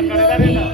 न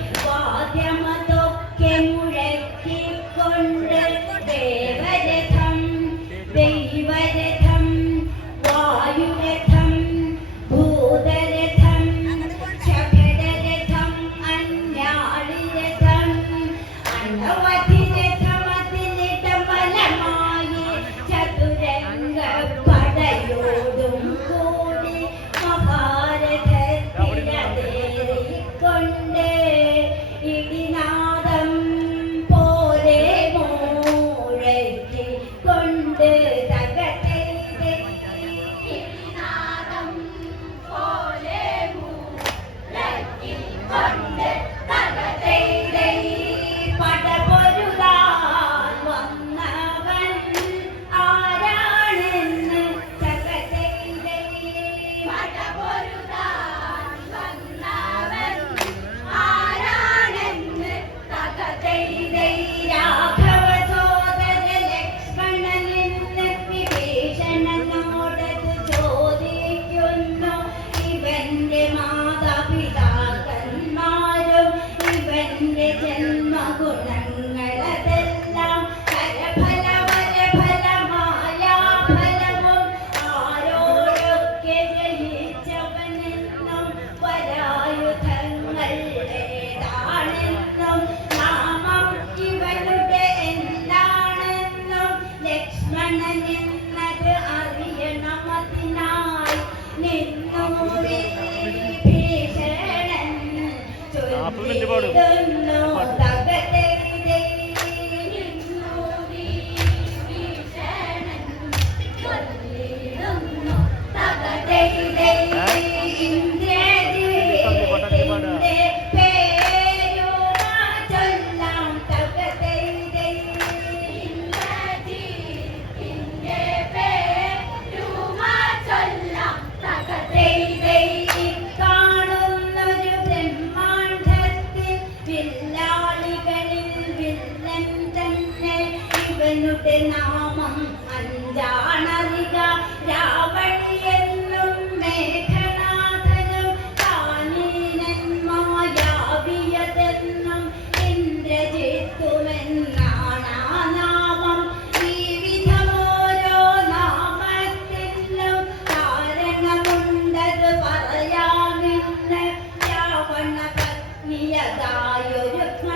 problema. అప్పుడు నిండి పాడు 你也脏有的脏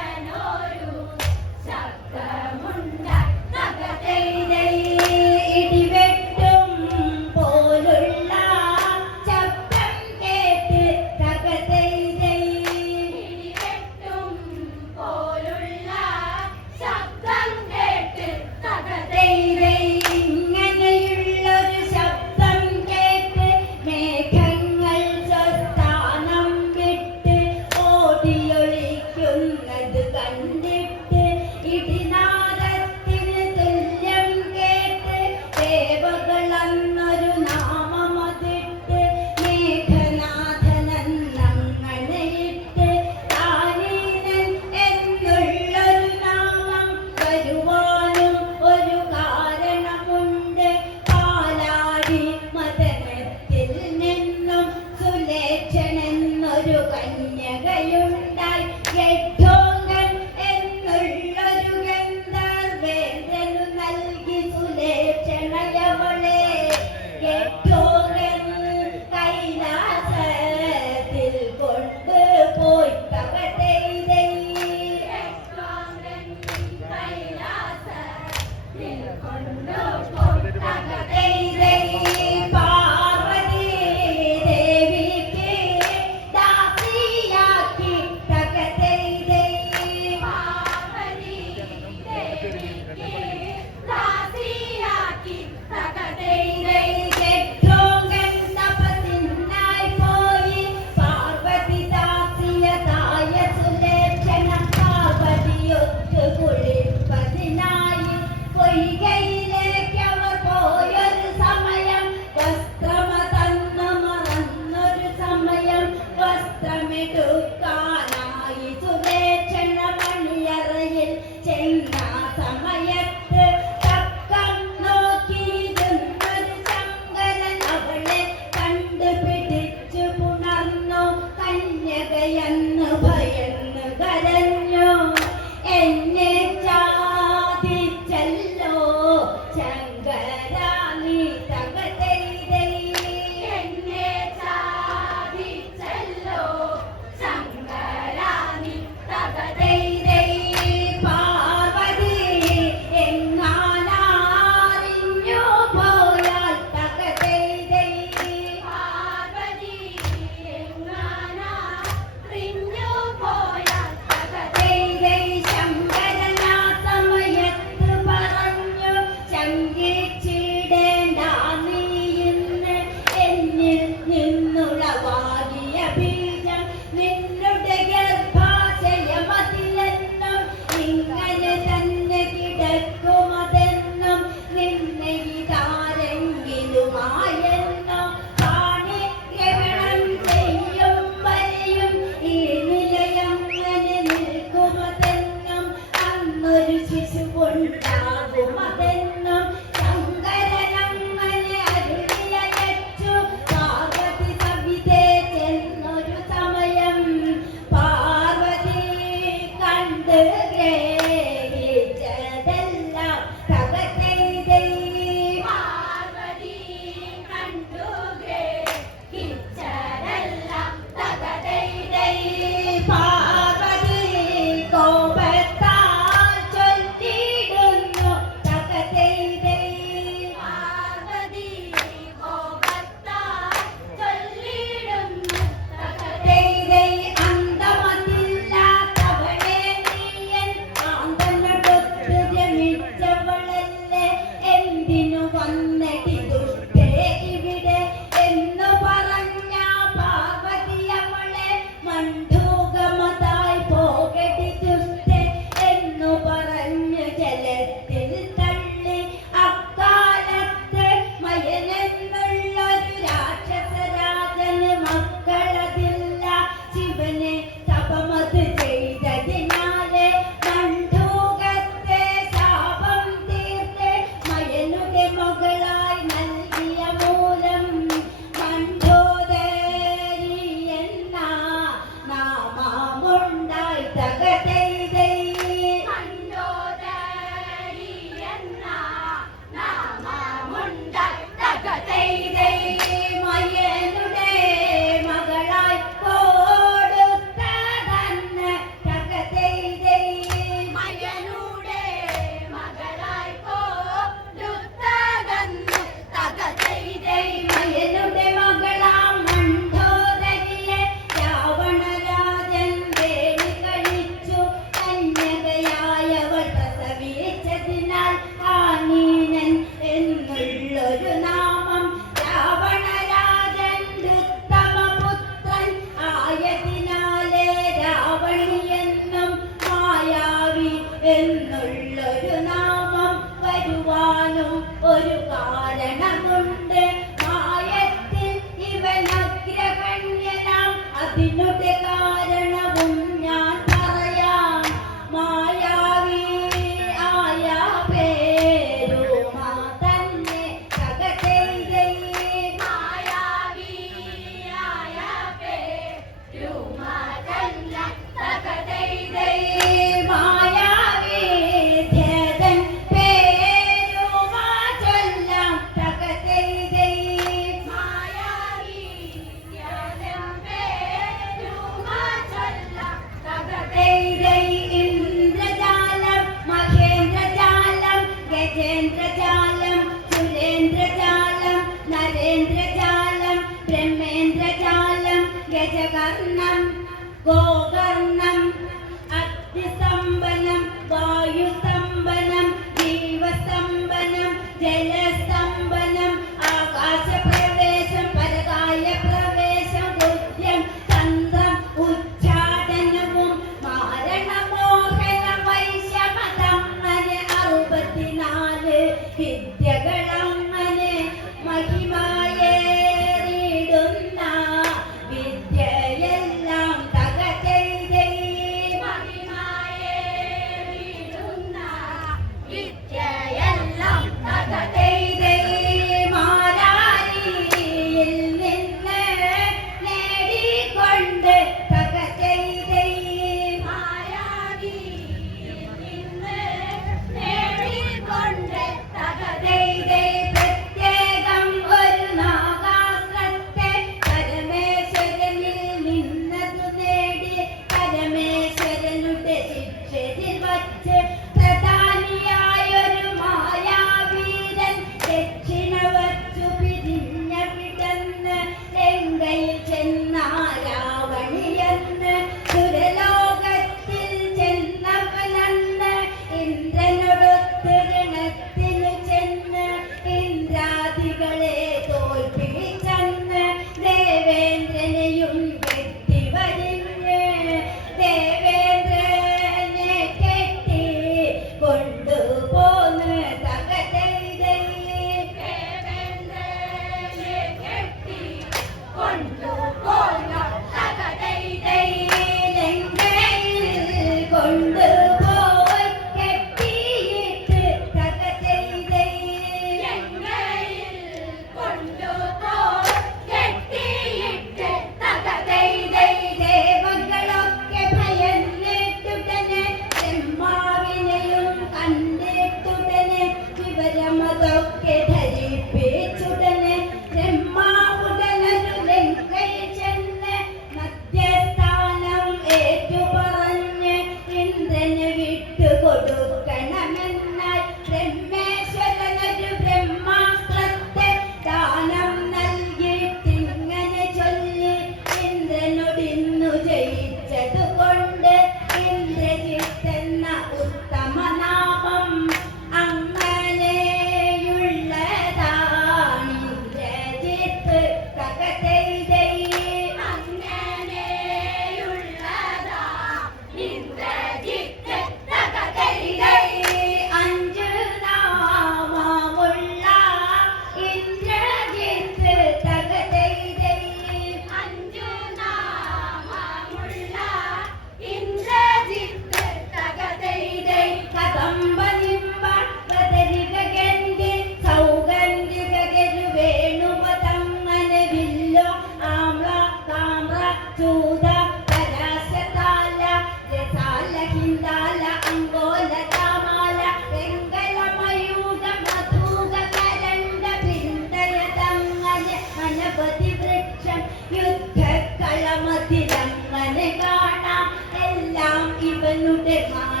get mine.